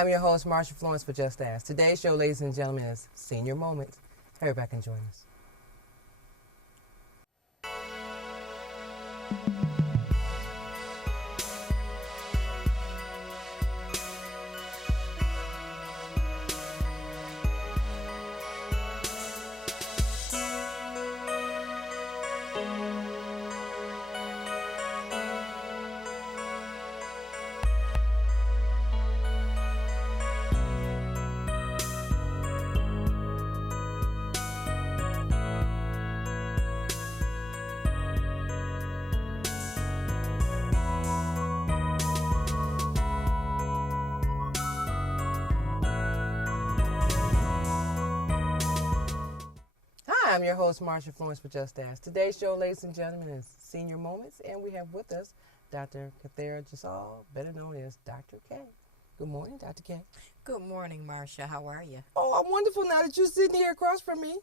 I'm your host, Marsha Florence for Just Ask. Today's show, ladies and gentlemen, is Senior Moments. Hurry back and join us. Hi, I'm your host, Marsha Florence for Just Ask. Today's show, ladies and gentlemen, is Senior Moments, and we have with us Dr. KHEPHERA Jesal, better known as Dr. K. Good morning, Dr. K. Good morning, Marsha. How are you? Oh, I'm wonderful now that you're sitting here across from me.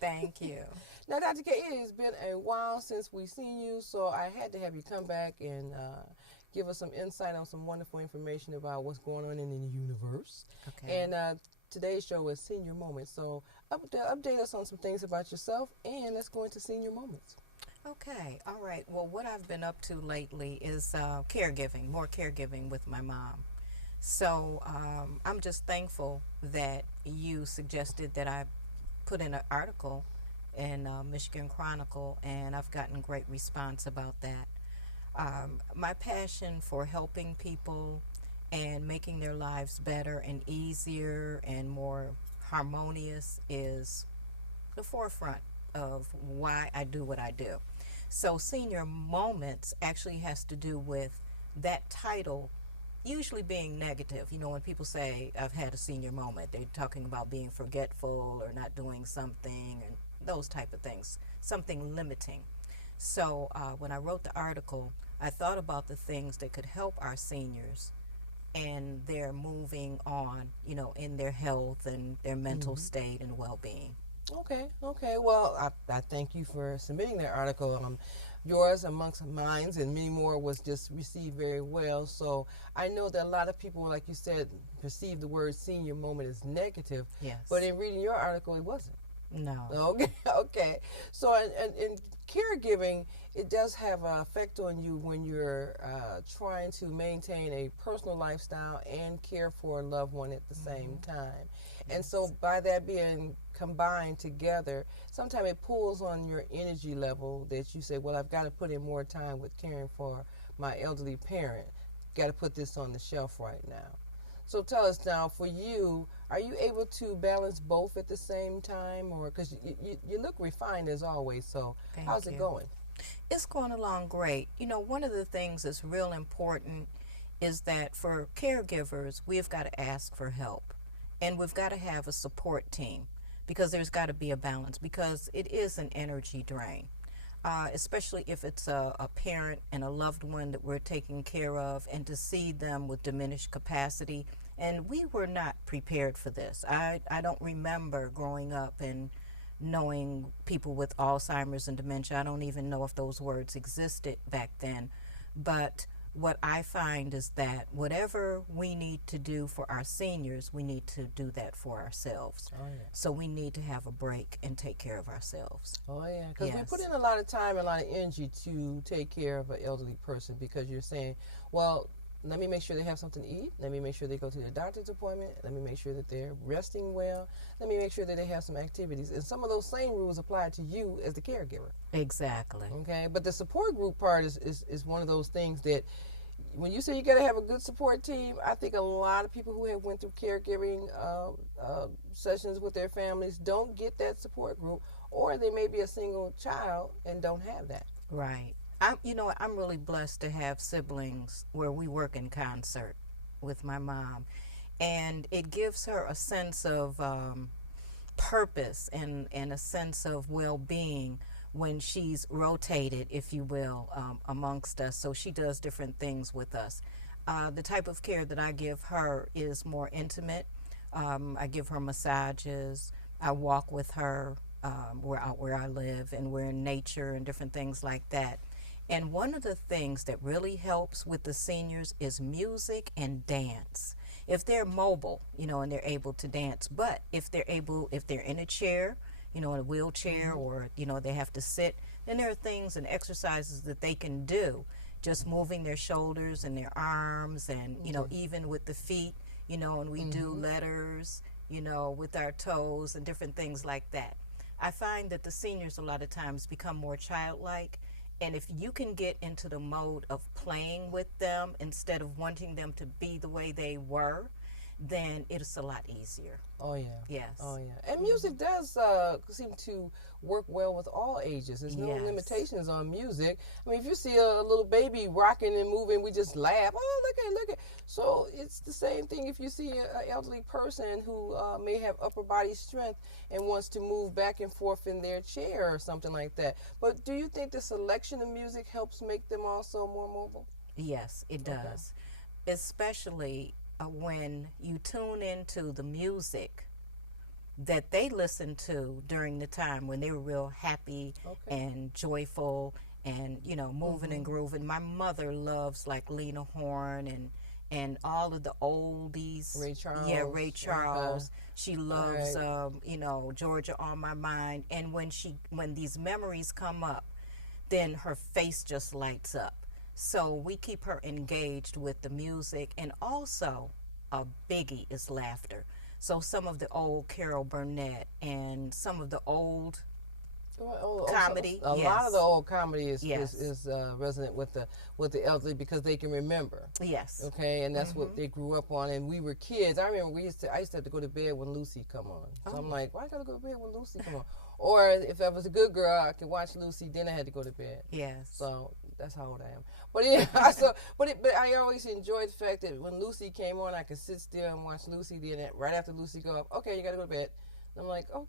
Thank you. Now, Dr. K, it has been a while since we've seen you, so I had to have you come back and give us some insight on some wonderful information about what's going on in the universe. Okay. And today's show is Senior Moments, so update us on some things about yourself, and let's go into Senior Moments. Okay. All right. Well, what I've been up to lately is caregiving, more caregiving with my mom. So I'm just thankful that you suggested that I put in an article in Michigan Chronicle, and I've gotten great response about that. My passion for helping people and making their lives better and easier and more harmonious is the forefront of why I do what I do. So Senior Moments actually has to do with that title usually being negative. You know, when people say, I've had a senior moment, they're talking about being forgetful or not doing something and those type of things, something limiting. So when I wrote the article, I thought about the things that could help our seniors and they're moving on, you know, in their health and their mental state and well-being. Okay. Well, I thank you for submitting that article. Yours, amongst mine, and many more, was just received very well. So I know that a lot of people, like you said, perceive the word senior moment as negative. Yes. But in reading your article, it wasn't. No. Okay. So in caregiving, it does have an effect on you when you're trying to maintain a personal lifestyle and care for a loved one at the same time. And so by that being combined together, sometimes it pulls on your energy level that you say, well, I've got to put in more time with caring for my elderly parent. Got to put this on the shelf right now. So tell us now, for you, are you able to balance both at the same time? Or because you look refined as always, so how's it going? It's going along great. You know, one of the things that's real important is that for caregivers, we've got to ask for help. And we've got to have a support team because there's got to be a balance because it is an energy drain. Especially if it's a parent and a loved one that we're taking care of, and to see them with diminished capacity. And we were not prepared for this. I don't remember growing up and knowing people with Alzheimer's and dementia. I don't even know if those words existed back then. But what I find is that whatever we need to do for our seniors, we need to do that for ourselves. Oh, yeah. So we need to have a break and take care of ourselves. Oh, yeah, because Yes. we put in a lot of time and a lot of energy to take care of an elderly person because you're saying, well, let me make sure they have something to eat. Let me make sure they go to their doctor's appointment. Let me make sure that they're resting well. Let me make sure that they have some activities. And some of those same rules apply to you as the caregiver. Exactly. Okay, but the support group part is one of those things that when you say you got to have a good support team, I think a lot of people who have went through caregiving sessions with their families don't get that support group, or they may be a single child and don't have that. Right. I'm really blessed to have siblings where we work in concert with my mom, and it gives her a sense of purpose and a sense of well-being when she's rotated, if you will, amongst us. So she does different things with us. The type of care that I give her is more intimate. I give her massages. I walk with her where I live, and we're in nature and different things like that. And one of the things that really helps with the seniors is music and dance. if they're mobile, and they're able to dance. But if they're in a chair, in a wheelchair, or they have to sit, then there are things and exercises that they can do, just moving their shoulders and their arms, and even with the feet, and we do letters, with our toes and different things like that. I find that the seniors a lot of times become more childlike, and if you can get into the mode of playing with them instead of wanting them to be the way they were, then it's a lot easier. Oh, yeah. Yes. Oh, yeah. And music does seem to work well with all ages. There's no limitations on music. I mean, if you see a little baby rocking and moving, we just laugh. Oh, look at. So it's the same thing if you see an elderly person who may have upper body strength and wants to move back and forth in their chair or something like that. But do you think the selection of music helps make them also more mobile? Yes, it does. Especially when you tune into the music that they listened to during the time when they were real happy and joyful and moving and grooving. My mother loves like Lena Horne and all of the oldies. Ray Charles. Yeah, Ray Charles. She loves Georgia on My Mind. And when these memories come up, then her face just lights up. So we keep her engaged with the music, and also a biggie is laughter. So some of the old Carol Burnett and some of the old comedy. A lot of the old comedy is resonant with the elderly because they can remember. Yes. Okay, and that's what they grew up on. And we were kids. I remember I used to have to go to bed when Lucy come on. So I'm like, why I gotta go to bed when Lucy come on? Or if I was a good girl, I could watch Lucy. Then I had to go to bed. Yes. So that's how old I am. But yeah, but I always enjoyed the fact that when Lucy came on, I could sit still and watch Lucy. Then right after Lucy go up, okay, you gotta go to bed. And I'm like, oh,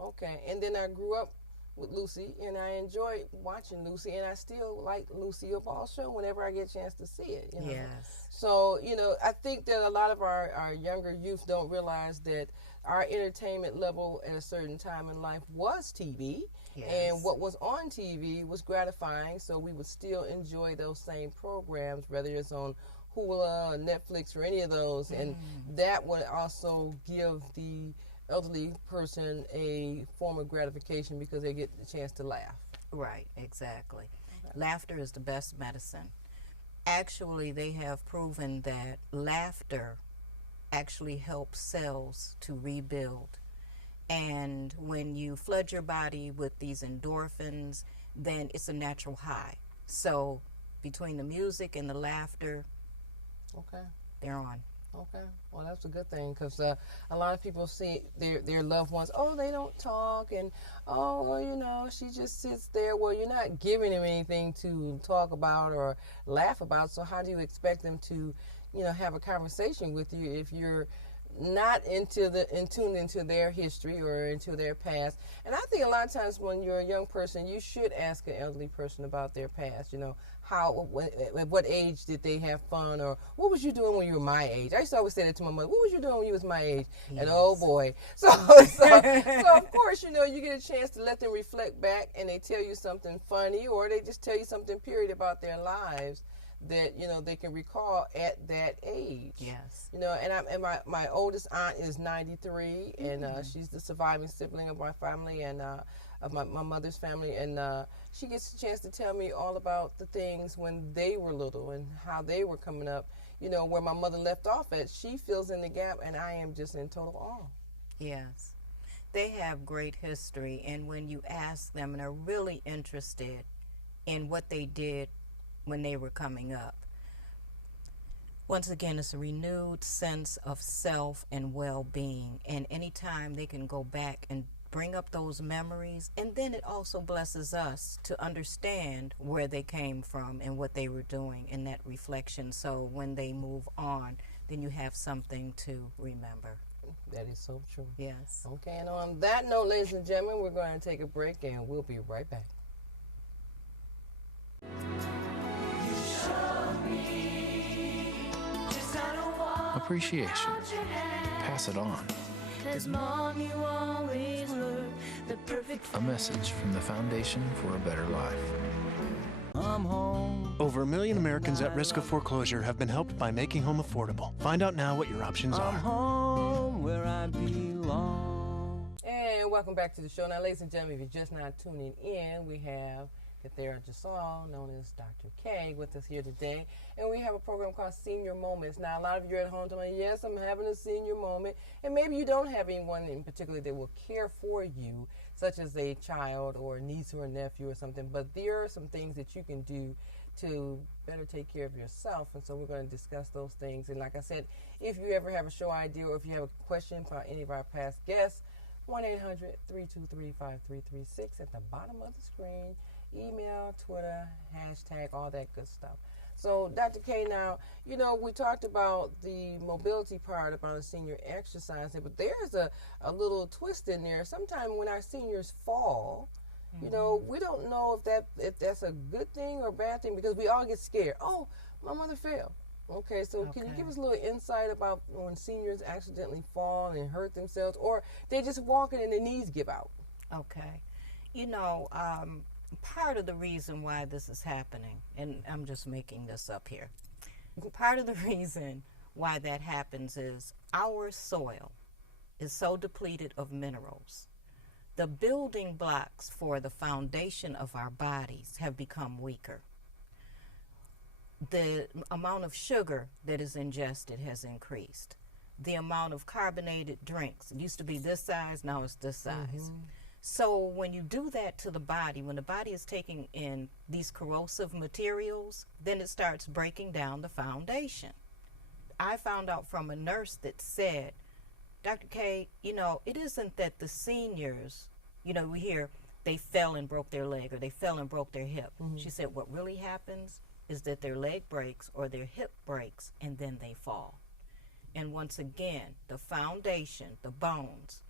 okay. And then I grew up with Lucy, and I enjoyed watching Lucy, and I still like Lucy Ball show whenever I get a chance to see it. Yes. So, I think that a lot of our younger youth don't realize that our entertainment level at a certain time in life was TV, and what was on TV was gratifying, so we would still enjoy those same programs, whether it's on Hulu, Netflix, or any of those, and that would also give the elderly person a form of gratification because they get the chance to laugh. Right, exactly. Laughter is the best medicine. Actually, they have proven that laughter actually helps cells to rebuild. And when you flood your body with these endorphins, then it's a natural high. So between the music and the laughter, they're on. Okay, well, that's a good thing because a lot of people see their loved ones, they don't talk, and she just sits there. Well, you're not giving them anything to talk about or laugh about, so how do you expect them to, have a conversation with you if you're not tuned into their history or into their past? And I think a lot of times when you're a young person, you should ask an elderly person about their past. At what age did they have fun, or what was you doing when you were my age? I used to always say that to my mother. What was you doing when you was my age? Yes. And oh boy, so of course you get a chance to let them reflect back, and they tell you something funny, or they just tell you something period about their lives that they can recall at that age. Yes. And my oldest aunt is 93, and she's the surviving sibling of my family and of my mother's family, and she gets a chance to tell me all about the things when they were little and how they were coming up. Where my mother left off at, she fills in the gap, and I am just in total awe. Yes. They have great history, and when you ask them and are really interested in what they did when they were coming up, once again, it's a renewed sense of self and well-being, and anytime they can go back and bring up those memories, and then it also blesses us to understand where they came from and what they were doing in that reflection. So when they move on, then you have something to remember. That is so true. Yes. Okay, and on that note, ladies and gentlemen, we're going to take a break, and we'll be right back. Appreciation. Pass it on. A message from the Foundation for a Better Life. Come home. Over 1 million Americans at risk of foreclosure have been helped by making home affordable. Find out now what your options I'm are. home where I belong. And welcome back to the show. Now, ladies and gentlemen, if you're just not tuning in, we have KHEPHERA Jesal, known as Dr. K, with us here today. And we have a program called Senior Moments. Now, a lot of you are at home telling me, yes, I'm having a senior moment. And maybe you don't have anyone in particular that will care for you, such as a child or a niece or a nephew or something. But there are some things that you can do to better take care of yourself. And so we're going to discuss those things. And like I said, if you ever have a show idea or if you have a question about any of our past guests, 1-800-323-5336 at the bottom of the screen. Email, Twitter, hashtag, all that good stuff. So, Dr. K, now, you know, we talked about the mobility part about a senior exercising, but there's a little twist in there. Sometimes when our seniors fall, you know, we don't know if that's a good thing or a bad thing because we all get scared. Oh, my mother fell. Okay, so can you give us a little insight about when seniors accidentally fall and hurt themselves, or they just walking and their knees give out? Okay. You know, part of the reason why this is happening, and I'm just making this up here, part of the reason why that happens is our soil is so depleted of minerals. The building blocks for the foundation of our bodies have become weaker. The amount of sugar that is ingested has increased. The amount of carbonated drinks, it used to be this size, now it's this size. So when you do that to the body, when the body is taking in these corrosive materials, then it starts breaking down the foundation. I found out from a nurse that said, Dr. K, you know, it isn't that the seniors, you know, we hear they fell and broke their leg or they fell and broke their hip. She said what really happens is that their leg breaks or their hip breaks and then they fall. And once again, the foundation, the bones,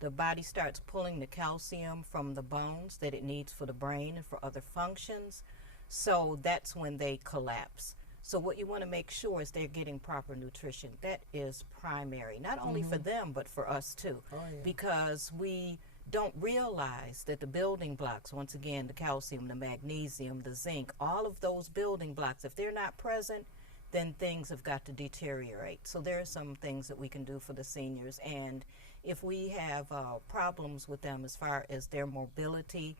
the body starts pulling the calcium from the bones that it needs for the brain and for other functions. So that's when they collapse. So what you want to make sure is they're getting proper nutrition. That is primary, not only for them, but for us too. Because we don't realize that the building blocks, once again, the calcium, the magnesium, the zinc, all of those building blocks, if they're not present, then things have got to deteriorate. So there are some things that we can do for the seniors. And if we have problems with them as far as their mobility,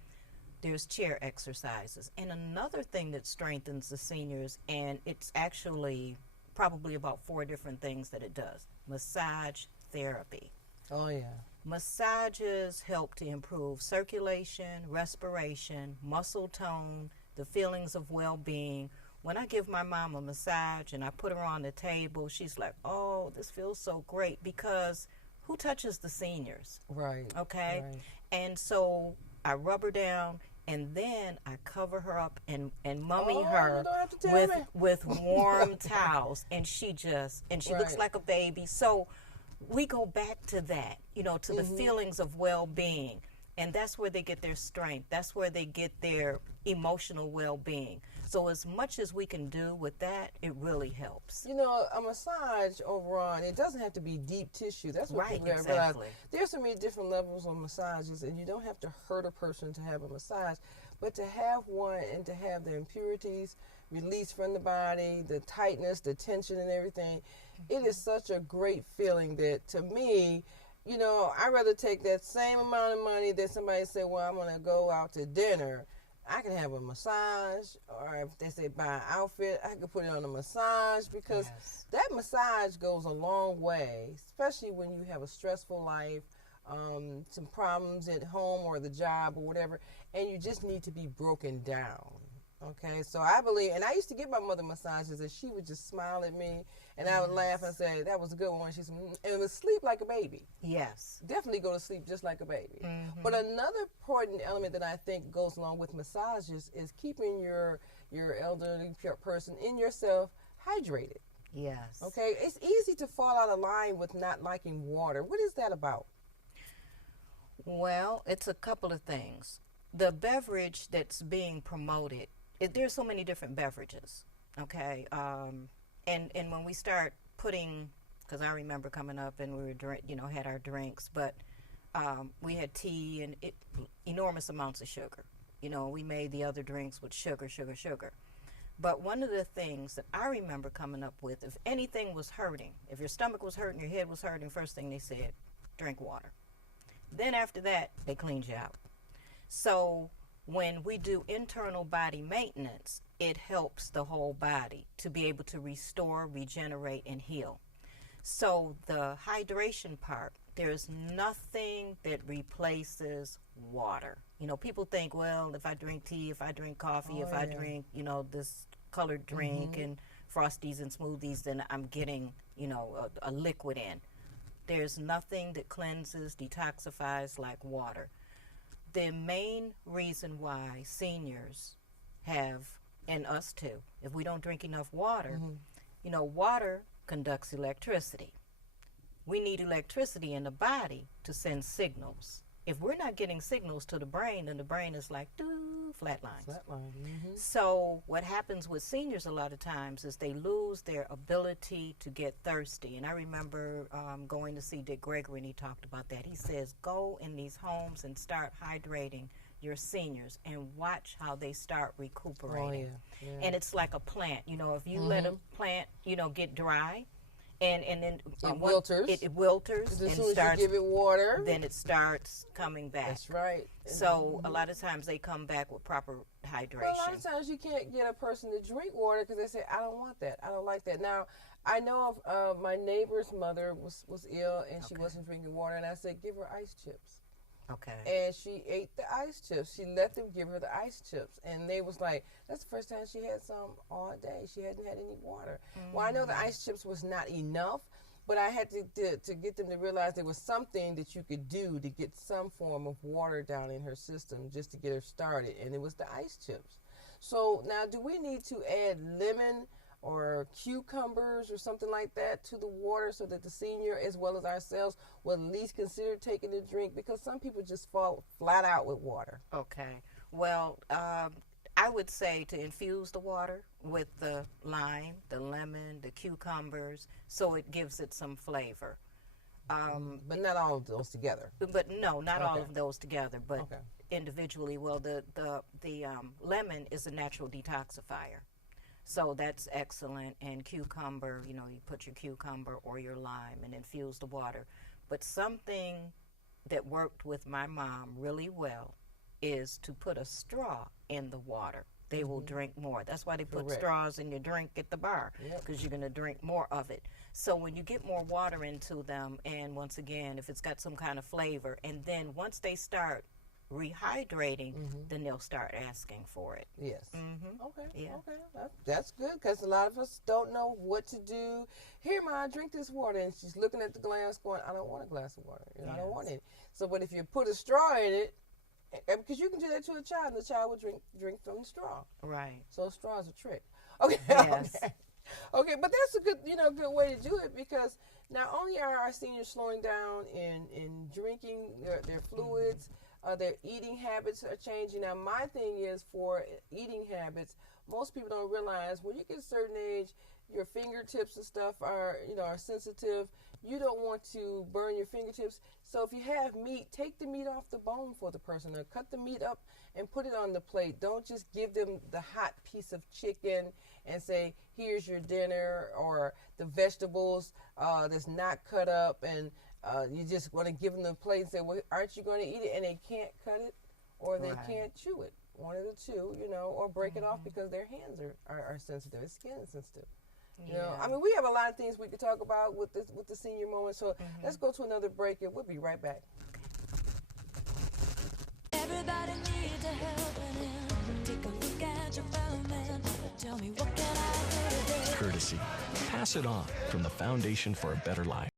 there's chair exercises. And another thing that strengthens the seniors, and it's actually probably about 4 different things that it does. Massage therapy. Oh, yeah. Massages help to improve circulation, respiration, muscle tone, the feelings of well-being. When I give my mom a massage and I put her on the table, she's like, oh, this feels so great, because who touches the seniors? Right. Okay? Right. And so I rub her down, and then I cover her up and mummy her with warm towels, and she looks like a baby. So we go back to that, you know, to the feelings of well-being, and that's where they get their strength. That's where they get their emotional well-being. So as much as we can do with that, it really helps. You know, a massage overall, and it doesn't have to be deep tissue. That's what people have realized. There's so many different levels of massages, and you don't have to hurt a person to have a massage, but to have one and to have the impurities released from the body, the tightness, the tension and everything, it is such a great feeling that, to me, you know, I'd rather take that same amount of money that somebody said, well, I'm going to go out to dinner. I can have a massage, or if they say buy an outfit, I can put it on a massage, because that massage goes a long way, especially when you have a stressful life, some problems at home or the job or whatever, and you just need to be broken down. Okay, so I believe, and I used to give my mother massages, and she would just smile at me, and I would laugh and say, that was a good one. She said, and would sleep like a baby. Yes. Definitely go to sleep just like a baby. But another important element that I think goes along with massages is keeping your elderly person in yourself hydrated. Yes. Okay, it's easy to fall out of line with not liking water. What is that about? Well, it's a couple of things. The beverage that's being promoted, there's so many different beverages, okay? And when we start putting, because I remember coming up and we were, had our drinks, but we had tea and enormous amounts of sugar. You know, we made the other drinks with sugar, sugar, sugar. But one of the things that I remember coming up with, if anything was hurting, if your stomach was hurting, your head was hurting, first thing they said, drink water. Then after that, they cleaned you out. So when we do internal body maintenance, it helps the whole body to be able to restore, regenerate, and heal. So the hydration part, there's nothing that replaces water. You know, people think, well, if I drink tea, if I drink coffee, if I drink, you know, this colored drink and Frosties and smoothies, then I'm getting, you know, a liquid in. There's nothing that cleanses, detoxifies like water. The main reason why seniors have, and us too, if we don't drink enough water, you know, water conducts electricity. We need electricity in the body to send signals. If we're not getting signals to the brain, then the brain is like, flatlines. So what happens with seniors a lot of times is they lose their ability to get thirsty. And I remember going to see Dick Gregory, and he talked about that. He says, go in these homes and start hydrating your seniors and watch how they start recuperating. And it's like a plant. You know, if you let a plant, you know, get dry, and then it wilters. It wilters. As soon as you give it water, then it starts coming back. That's right. So a lot of times they come back with proper hydration. Well, a lot of times you can't get a person to drink water because they say, I don't want that. I don't like that. Now, I know of my neighbor's mother was ill and she wasn't drinking water, and I said, give her ice chips. Okay. And she ate the ice chips. She let them give her the ice chips. And they was like, that's the first time she had some all day. She hadn't had any water. Well, I know the ice chips was not enough, but I had to get them to realize there was something that you could do to get some form of water down in her system just to get her started. And it was the ice chips. So now, do we need to add lemon or cucumbers or something like that to the water so that the senior as well as ourselves will at least consider taking a drink? Because some people just fall flat out with water. Okay. Well, I would say to infuse the water with the lime, the lemon, the cucumbers, so it gives it some flavor. But not all of those together. But no, not all of those together, but individually. Well, the lemon is a natural detoxifier. So that's excellent. And cucumber, you know, you put your cucumber or your lime and infuse the water. But something that worked with my mom really well is to put a straw in the water. They will drink more. That's why they put straws in your drink at the bar, because you're going to drink more of it. So when you get more water into them, and once again, if it's got some kind of flavor, and then once they start rehydrating, then they'll start asking for it. Okay. That's good, because a lot of us don't know what to do. Here, Ma, drink this water, and she's looking at the glass going, I don't want a glass of water. You know, I don't want it. So, but if you put a straw in it, because you can do that to a child, and the child will drink from the straw. Right. So a straw is a trick. Okay. Yes. Okay, but that's a good, good way to do it, because not only are our seniors slowing down in drinking their fluids, their eating habits are changing. Now, my thing is for eating habits, most people don't realize when you get a certain age, your fingertips and stuff are sensitive. You don't want to burn your fingertips. So if you have meat, take the meat off the bone for the person, or cut the meat up and put it on the plate. Don't just give them the hot piece of chicken and say, here's your dinner, or the vegetables that's not cut up, and you just want to give them the plate and say, well, aren't you going to eat it? And they can't cut it, or they can't chew it. One of the two, or break it off because their hands are sensitive. Their skin is sensitive. You know, I mean, we have a lot of things we could talk about with the senior moment. So let's go to another break, and we'll be right back. Everybody needs a helping hand. Take a look at your fellow man. Tell me, what can I do today? Courtesy. Pass it on from the Foundation for a Better Life.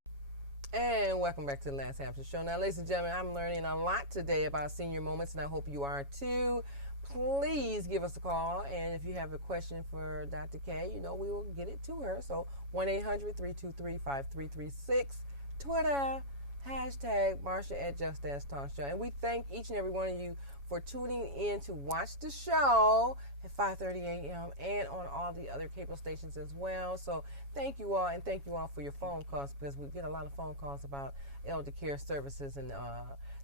And welcome back to the last half of the show. Now, ladies and gentlemen, I'm learning a lot today about senior moments, and I hope you are too. Please give us a call, and if you have a question for Dr. K, we will get it to her. So 1-800-323-5336, Twitter, hashtag Marsha at Just Ask Talk Show. And we thank each and every one of you for tuning in to watch the show. at 5:30 a.m. and on all the other cable stations as well. So thank you all, and thank you all for your phone calls, because we get a lot of phone calls about elder care services and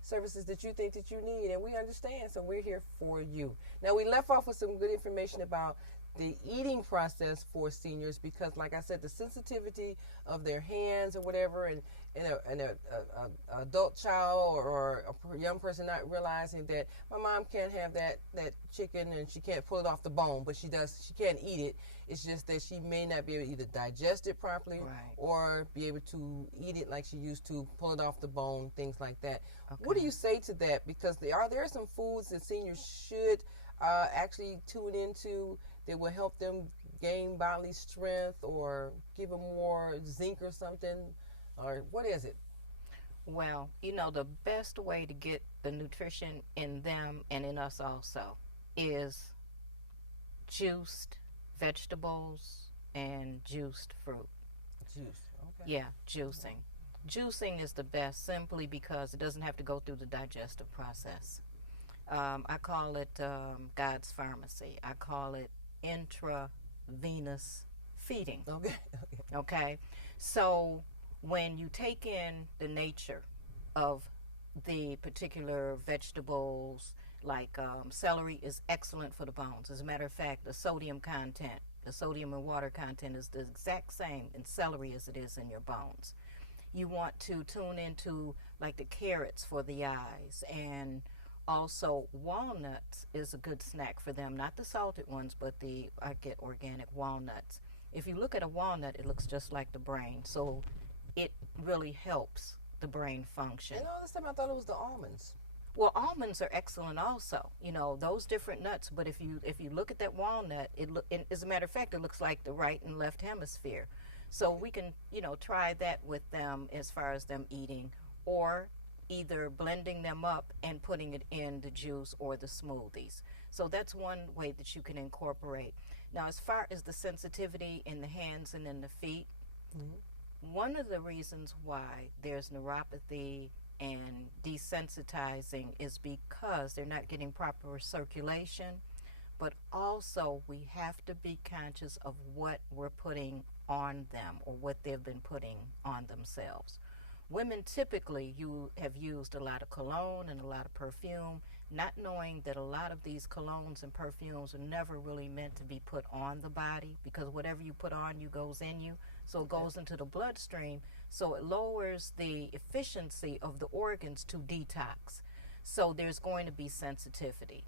services that you think that you need, and we understand, so we're here for you. Now, we left off with some good information about the eating process for seniors, because like I said, the sensitivity of their hands or whatever, and a adult child or a young person not realizing that my mom can't have that chicken and she can't pull it off the bone, but she can't eat it. It's just that she may not be able to either digest it properly, Right. or be able to eat it like she used to, pull it off the bone, things like that. Okay. What do you say to that? Because there are some foods that seniors should actually tune into that will help them gain bodily strength or give them more zinc or something, or what is it? Well, the best way to get the nutrition in them and in us also is juiced vegetables and juiced fruit. Juice. Okay. Yeah, juicing. Juicing is the best simply because it doesn't have to go through the digestive process. I call it God's pharmacy. I call it intravenous feeding. Okay. Okay? So when you take in the nature of the particular vegetables, like celery is excellent for the bones. As a matter of fact, the sodium and water content is the exact same in celery as it is in your bones. You want to tune into like the carrots for the eyes, and also walnuts is a good snack for them. Not the salted ones, but I get organic walnuts. If you look at a walnut, it looks just like the brain, so it really helps the brain function. And all this time I thought it was the almonds. Well, almonds are excellent also, those different nuts. But if you look at that walnut, as a matter of fact, it looks like the right and left hemisphere. So we can, try that with them as far as them eating, or either blending them up and putting it in the juice or the smoothies. So that's one way that you can incorporate. Now, as far as the sensitivity in the hands and in the feet, one of the reasons why there's neuropathy and desensitizing is because they're not getting proper circulation, but also we have to be conscious of what we're putting on them or what they've been putting on themselves. Women typically have used a lot of cologne and a lot of perfume, not knowing that a lot of these colognes and perfumes are never really meant to be put on the body, because whatever you put on you goes in you, so it goes into the bloodstream, so it lowers the efficiency of the organs to detox. So there's going to be sensitivity.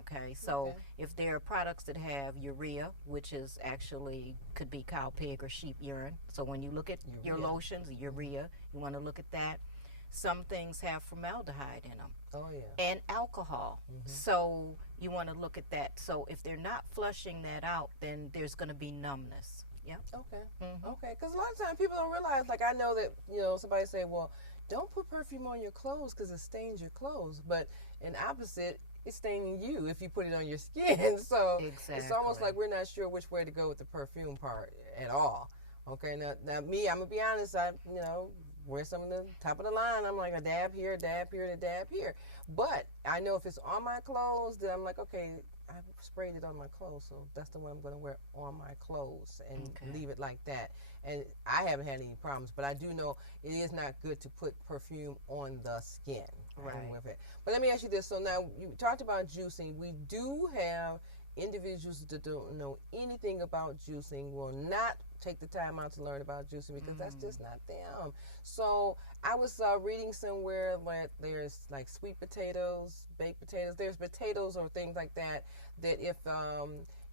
Okay, so if there are products that have urea, which is actually could be cow, pig, or sheep urine. So when you look at your lotions, urea, you want to look at that. Some things have formaldehyde in them. Oh, yeah. And alcohol. So you want to look at that. So if they're not flushing that out, then there's going to be numbness. Yeah. Okay. Okay. Because a lot of times people don't realize, like I know that, somebody say, well, don't put perfume on your clothes because it stains your clothes. But in opposite, it's staining you if you put it on your skin. So it's almost like we're not sure which way to go with the perfume part at all. Okay. Now me, I'm going to be honest, I wear some of the top of the line. I'm like a dab here, a dab here, and a dab here. But I know if it's on my clothes, then I'm like, okay, I sprayed it on my clothes, so that's the one I'm going to wear on my clothes and leave it like that. And I haven't had any problems, but I do know it is not good to put perfume on the skin. Right. With it. But let me ask you this. So now you talked about juicing. We do have individuals that don't know anything about juicing, will not take the time out to learn about juicing because that's just not them. So I was reading somewhere that there's like sweet potatoes, baked potatoes. There's potatoes or things like that if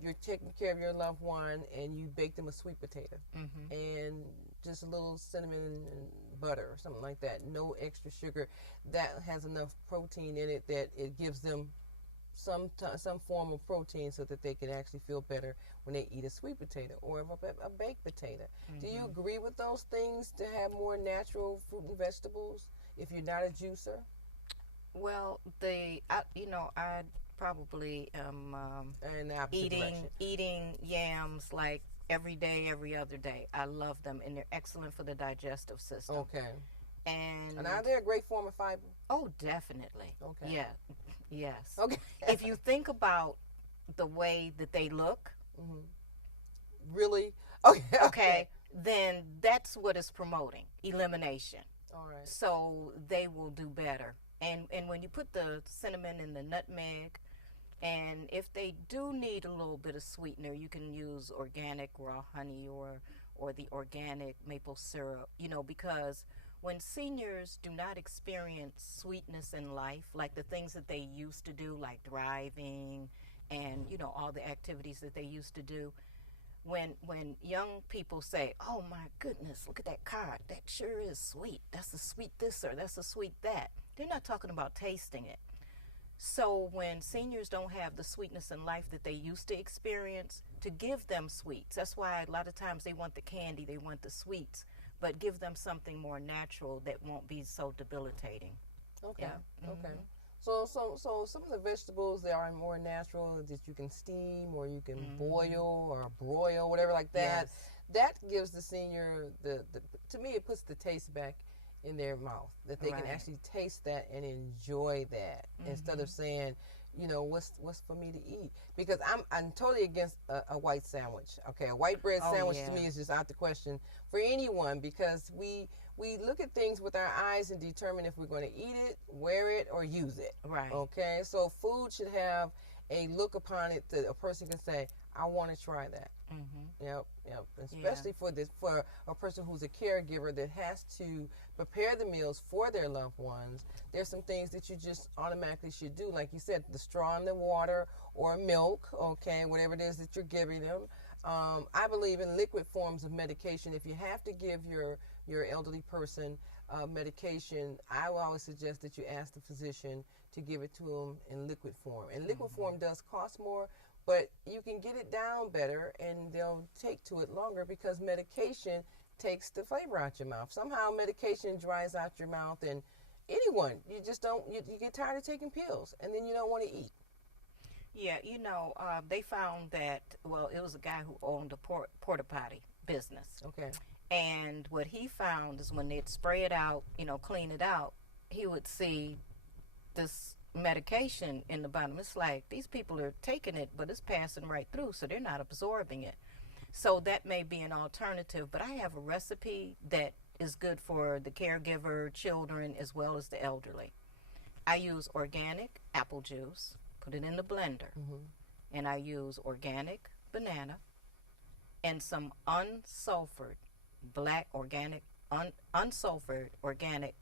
you're taking care of your loved one and you bake them a sweet potato and just a little cinnamon and butter or something like that, no extra sugar, that has enough protein in it that it gives them some form of protein so that they can actually feel better when they eat a sweet potato or a baked potato. Do you agree with those things to have more natural fruit and vegetables if you're not a juicer? Well, I probably am eating yams like every day, every other day. I love them, and they're excellent for the digestive system. Okay. And are they a great form of fiber? Oh, definitely. Okay. Yeah. Yes. Okay. If you think about the way that they look, Really? Okay. okay, then that's what it's promoting, elimination. All right. So they will do better. And when you put the cinnamon and the nutmeg, and if they do need a little bit of sweetener, you can use organic raw honey or the organic maple syrup, you know, because when seniors do not experience sweetness in life, like the things that they used to do, like driving and, you know, all the activities that they used to do, when young people say, "Oh my goodness, look at that car, that sure is sweet, that's a sweet this or that's a sweet that," they're not talking about tasting it. So when seniors don't have the sweetness in life that they used to experience, to give them sweets. That's why a lot of times they want the candy, they want the sweets, but give them something more natural that won't be so debilitating. Okay. Yeah. Okay. So some of the vegetables that are more natural that you can steam or you can boil or broil, whatever like that. Yes. That gives the senior the to me it puts the taste back in their mouth, that they can Right. actually taste that and enjoy that instead of saying, you know, what's for me to eat, because I'm totally against a white sandwich. Okay, a white bread Oh, sandwich yeah. to me is just out the question for anyone, because we look at things with our eyes and determine if we're going to eat it, wear it, or use it. Right. Okay, so food should have a look upon it that a person can say, I want to try that. Yep. Especially for a person who's a caregiver that has to prepare the meals for their loved ones. There's some things that you just automatically should do, like you said, the straw in the water or milk. Okay, whatever it is that you're giving them. I believe in liquid forms of medication. If you have to give your elderly person medication, I will always suggest that you ask the physician to give it to them in liquid form. And liquid form does cost more, but you can get it down better and they'll take to it longer, because medication takes the flavor out your mouth. Somehow medication dries out your mouth, and you just don't, you get tired of taking pills and then you don't want to eat. Yeah, you know, they found that, well, it was a guy who owned a porta potty business. Okay. And what he found is when they'd spray it out, you know, clean it out, he would see this medication in the bottom. It's like these people are taking it, but it's passing right through, so they're not absorbing it. So that may be an alternative, but I have a recipe that is good for the caregiver, children, as well as the elderly. I use organic apple juice, put it in the blender, and I use organic banana and some unsulfured organic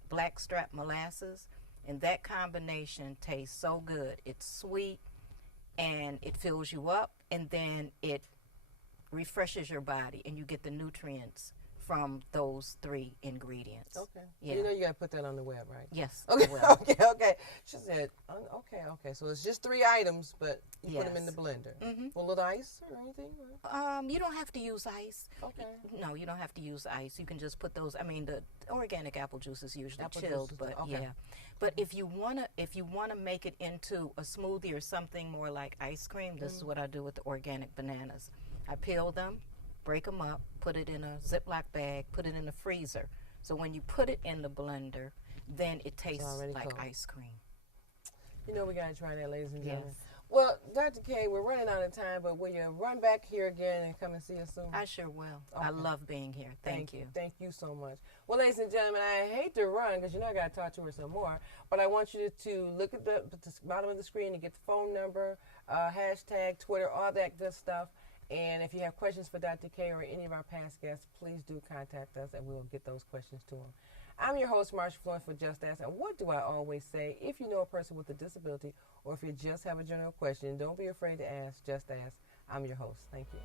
blackstrap molasses, and that combination tastes so good. It's sweet and it fills you up, and then it refreshes your body and you get the nutrients from those three ingredients. Okay. Yeah. You know you got to put that on the web, right? Yes. Okay, I will. okay. She said, okay. So it's just 3 items, but you put them in the Yes. blender. A little ice or anything? You don't have to use ice. Okay. No, you don't have to use ice. You can just put those. I mean, the organic apple juice is usually Apple chilled, juice is but okay. yeah. But if you wanna make it into a smoothie or something more like ice cream, this is what I do with the organic bananas. I peel them, break them up, put it in a Ziploc bag, put it in the freezer. So when you put it in the blender, then it tastes already like cold. ice cream. You know we got to try that, ladies and gentlemen. Yes. Well, Dr. K, we're running out of time, but will you run back here again and come and see us soon? I sure will. I Okay. love being here. Thank you. Thank you so much. Well, ladies and gentlemen, I hate to run because you know I got to talk to her some more, but I want you to look at the bottom of the screen and get the phone number, hashtag, Twitter, all that good stuff. And if you have questions for Dr. K or any of our past guests, please do contact us and we will get those questions to them. I'm your host, Marsha Florence, for Just Ask. And what do I always say? If you know a person with a disability or if you just have a general question, don't be afraid to ask. Just ask. I'm your host. Thank you.